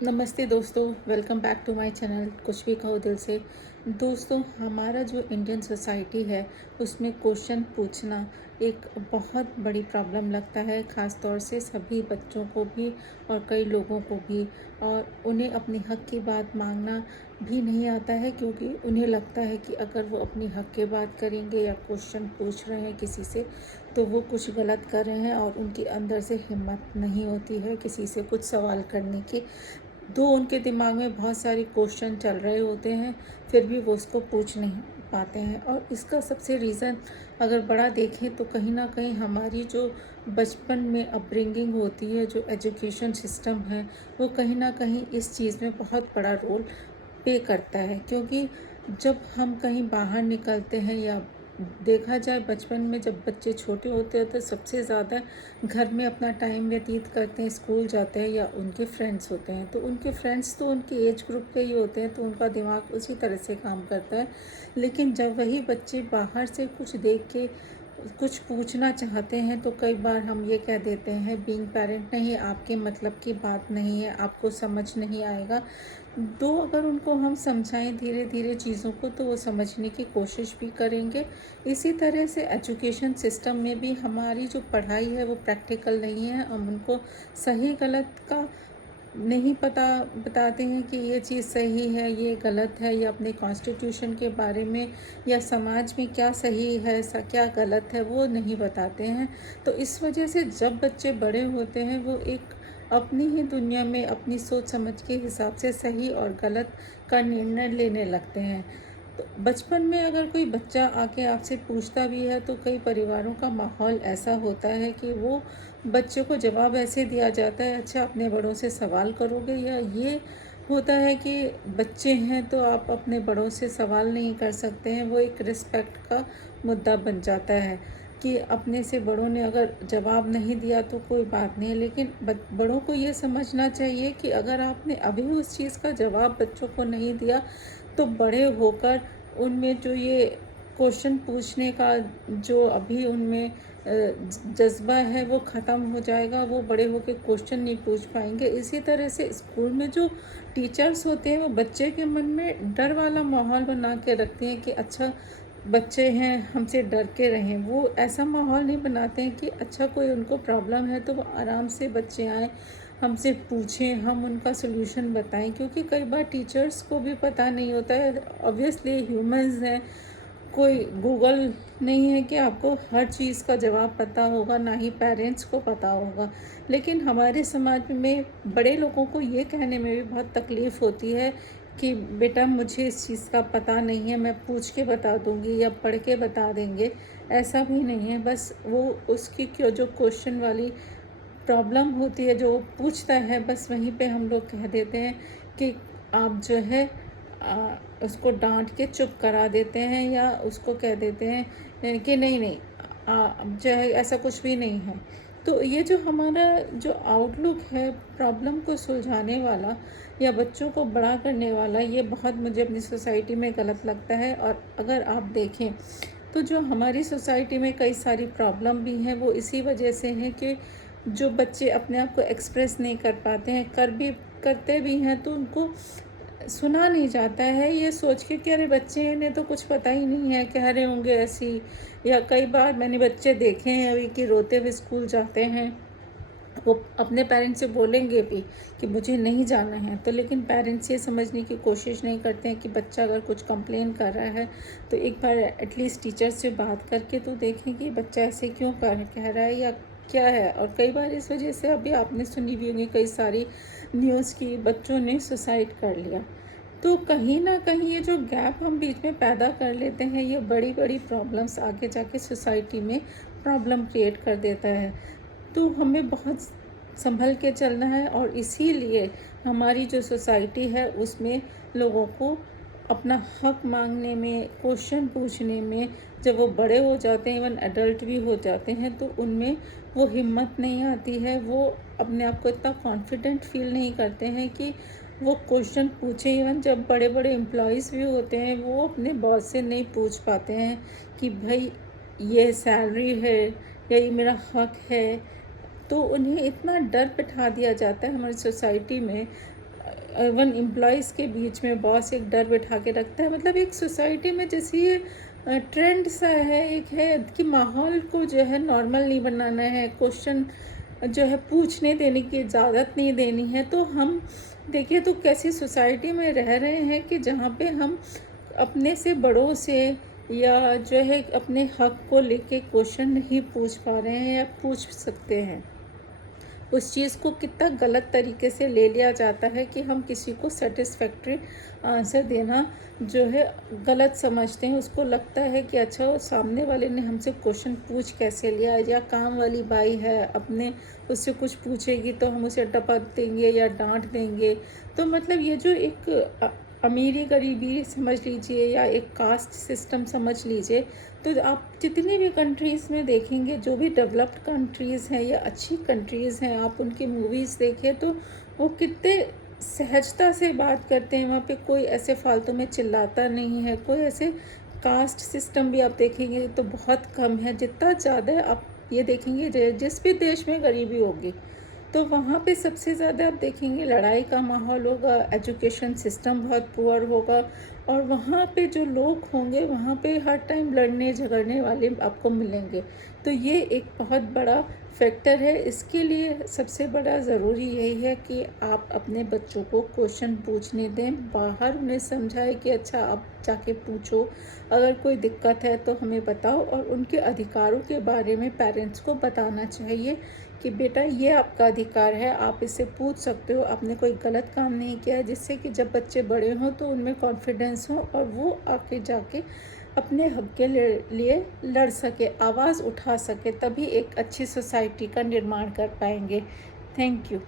नमस्ते दोस्तों, welcome back to my channel कुछ भी कहो दिल से। दोस्तों, हमारा जो इंडियन सोसाइटी है उसमें क्वेश्चन पूछना एक बहुत बड़ी प्रॉब्लम लगता है, ख़ास तौर से सभी बच्चों को भी और कई लोगों को भी। और उन्हें अपने हक़ की बात मांगना भी नहीं आता है, क्योंकि उन्हें लगता है कि अगर वो अपनी हक़ की बात करेंगे या क्वेश्चन पूछ रहे हैं किसी से तो वो कुछ गलत कर रहे हैं, और उनके अंदर से हिम्मत नहीं होती है किसी से कुछ सवाल करने की। दो उनके दिमाग में बहुत सारे क्वेश्चन चल रहे होते हैं, फिर भी वो उसको पूछ नहीं पाते हैं। और इसका सबसे रीज़न अगर बड़ा देखें तो कहीं ना कहीं हमारी जो बचपन में अपब्रिंगिंग होती है, जो एजुकेशन सिस्टम है, वो कहीं ना कहीं इस चीज़ में बहुत बड़ा रोल पे करता है। क्योंकि जब हम कहीं बाहर निकलते हैं, या देखा जाए बचपन में जब बच्चे छोटे होते हैं तो सबसे ज़्यादा घर में अपना टाइम व्यतीत करते हैं, स्कूल जाते हैं या उनके फ्रेंड्स होते हैं, तो उनके फ्रेंड्स तो उनके एज ग्रुप के ही होते हैं, तो उनका दिमाग उसी तरह से काम करता है। लेकिन जब वही बच्चे बाहर से कुछ देख के कुछ पूछना चाहते हैं तो कई बार हम ये कह देते हैं बीइंग पेरेंट, नहीं आपके मतलब की बात नहीं है, आपको समझ नहीं आएगा। तो अगर उनको हम समझाएं धीरे धीरे चीज़ों को तो वो समझने की कोशिश भी करेंगे। इसी तरह से एजुकेशन सिस्टम में भी हमारी जो पढ़ाई है वो प्रैक्टिकल नहीं है। हम उनको सही गलत का नहीं पता बताते हैं कि ये चीज़ सही है, ये गलत है, या अपने कॉन्स्टिट्यूशन के बारे में या समाज में क्या सही है क्या गलत है वो नहीं बताते हैं। तो इस वजह से जब बच्चे बड़े होते हैं वो एक अपनी ही दुनिया में अपनी सोच समझ के हिसाब से सही और गलत का निर्णय लेने लगते हैं। तो बचपन में अगर कोई बच्चा आके आपसे पूछता भी है तो कई परिवारों का माहौल ऐसा होता है कि वो बच्चे को जवाब ऐसे दिया जाता है, अच्छा अपने बड़ों से सवाल करोगे, या ये होता है कि बच्चे हैं तो आप अपने बड़ों से सवाल नहीं कर सकते हैं। वो एक रिस्पेक्ट का मुद्दा बन जाता है कि अपने से बड़ों ने अगर जवाब नहीं दिया तो कोई बात नहीं है, लेकिन बड़ों को ये समझना चाहिए कि अगर आपने अभी उस चीज़ का जवाब बच्चों को नहीं दिया तो बड़े होकर उनमें जो ये क्वेश्चन पूछने का जो अभी उनमें जज्बा है वो ख़त्म हो जाएगा, वो बड़े होकर क्वेश्चन नहीं पूछ पाएंगे। इसी तरह से स्कूल में जो टीचर्स होते हैं वो बच्चे के मन में डर वाला माहौल बना के रखते हैं कि अच्छा बच्चे हैं हमसे डर के रहें। वो ऐसा माहौल नहीं बनाते हैं कि अच्छा कोई उनको प्रॉब्लम है तो वो आराम से बच्चे आएँ हमसे पूछें, हम उनका सलूशन बताएं। क्योंकि कई बार टीचर्स को भी पता नहीं होता है, ऑब्वियसली ह्यूमंस हैं, कोई गूगल नहीं है कि आपको हर चीज़ का जवाब पता होगा, ना ही पेरेंट्स को पता होगा। लेकिन हमारे समाज में बड़े लोगों को ये कहने में भी बहुत तकलीफ़ होती है कि बेटा मुझे इस चीज़ का पता नहीं है, मैं पूछ के बता दूंगी या पढ़ के बता देंगे। ऐसा भी नहीं है, बस वो उसकी क्यों जो क्वेश्चन वाली प्रॉब्लम होती है जो पूछता है, बस वहीं पे हम लोग कह देते हैं कि आप जो है उसको डांट के चुप करा देते हैं, या उसको कह देते हैं कि नहीं नहीं जो है ऐसा कुछ भी नहीं है। तो ये जो हमारा जो आउटलुक है प्रॉब्लम को सुलझाने वाला या बच्चों को बड़ा करने वाला, ये बहुत मुझे अपनी सोसाइटी में गलत लगता है। और अगर आप देखें तो जो हमारी सोसाइटी में कई सारी प्रॉब्लम भी हैं वो इसी वजह से हैं कि जो बच्चे अपने आप को एक्सप्रेस नहीं कर पाते हैं, करते भी हैं तो उनको सुना नहीं जाता है, ये सोच के कि अरे बच्चे हैं, इन्हें तो कुछ पता ही नहीं है, कह रहे होंगे ऐसी। या कई बार मैंने बच्चे देखे हैं अभी कि रोते हुए स्कूल जाते हैं, वो अपने पेरेंट्स से बोलेंगे भी कि मुझे नहीं जाना है, तो लेकिन पेरेंट्स ये समझने की कोशिश नहीं करते हैं कि बच्चा अगर कुछ कंप्लेन कर रहा है तो एक बार एटलीस्ट टीचर से बात करके तो देखें कि बच्चा ऐसे क्यों कह रहा है या क्या है। और कई बार इस वजह से अभी आपने सुनी भी होंगी कई सारी न्यूज़ की बच्चों ने सुसाइड कर लिया। तो कहीं ना कहीं ये जो गैप हम बीच में पैदा कर लेते हैं ये बड़ी बड़ी प्रॉब्लम्स आगे जाके सोसाइटी में प्रॉब्लम क्रिएट कर देता है। तो हमें बहुत संभल के चलना है, और इसीलिए हमारी जो सोसाइटी है उसमें लोगों को अपना हक मांगने में, क्वेश्चन पूछने में, जब वो बड़े हो जाते हैं, इवन एडल्ट भी हो जाते हैं, तो उनमें वो हिम्मत नहीं आती है, वो अपने आप को इतना कॉन्फिडेंट फील नहीं करते हैं कि वो क्वेश्चन पूछें। इवन जब बड़े बड़े एम्प्लॉयज़ भी होते हैं वो अपने बॉस से नहीं पूछ पाते हैं कि भाई ये सैलरी है या ये मेरा हक है। तो उन्हें इतना डर बिठा दिया जाता है हमारी सोसाइटी में इवन एम्प्लॉयज़ के बीच में बॉस एक डर बिठा के रखता है। मतलब एक सोसाइटी में जैसे ये ट्रेंड सा है, एक है कि माहौल को जो है नॉर्मल नहीं बनाना है, क्वेश्चन जो है पूछने देने की इजाज़त नहीं देनी है। तो हम देखिए तो कैसी सोसाइटी में रह रहे हैं कि जहाँ पे हम अपने से बड़ों से या जो है अपने हक को लेके क्वेश्चन नहीं पूछ पा रहे हैं या पूछ सकते हैं। उस चीज़ को कितना गलत तरीके से ले लिया जाता है कि हम किसी को सेटिस्फैक्ट्री आंसर देना जो है गलत समझते हैं। उसको लगता है कि अच्छा वो सामने वाले ने हमसे क्वेश्चन पूछ कैसे लिया, या काम वाली बाई है अपने उससे कुछ पूछेगी तो हम उसे टपक देंगे या डांट देंगे। तो मतलब ये जो एक अमीरी गरीबी समझ लीजिए या एक कास्ट सिस्टम समझ लीजिए, तो आप जितनी भी कंट्रीज़ में देखेंगे, जो भी डेवलप्ड कंट्रीज़ हैं या अच्छी कंट्रीज़ हैं, आप उनकी मूवीज़ देखें तो वो कितने सहजता से बात करते हैं। वहाँ पे कोई ऐसे फालतू में चिल्लाता नहीं है, कोई ऐसे कास्ट सिस्टम भी आप देखेंगे तो बहुत कम है। जितना ज़्यादा आप ये देखेंगे जिस भी देश में गरीबी होगी तो वहाँ पे सबसे ज़्यादा आप देखेंगे लड़ाई का माहौल होगा, एजुकेशन सिस्टम बहुत पुअर होगा, और वहाँ पे जो लोग होंगे वहाँ पे हर टाइम लड़ने झगड़ने वाले आपको मिलेंगे। तो ये एक बहुत बड़ा फैक्टर है। इसके लिए सबसे बड़ा ज़रूरी यही है कि आप अपने बच्चों को क्वेश्चन पूछने दें, बाहर उन्हें समझाएं कि अच्छा आप जाके पूछो, अगर कोई दिक्कत है तो हमें बताओ, और उनके अधिकारों के बारे में पेरेंट्स को बताना चाहिए कि बेटा ये आपका अधिकार है, आप इससे पूछ सकते हो, आपने कोई गलत काम नहीं किया है। जिससे कि जब बच्चे बड़े हों तो उनमें कॉन्फिडेंस हो और वो आके जाके अपने हक के लिए लड़ सके, आवाज़ उठा सके, तभी एक अच्छी सोसाइटी का निर्माण कर पाएंगे। Thank you.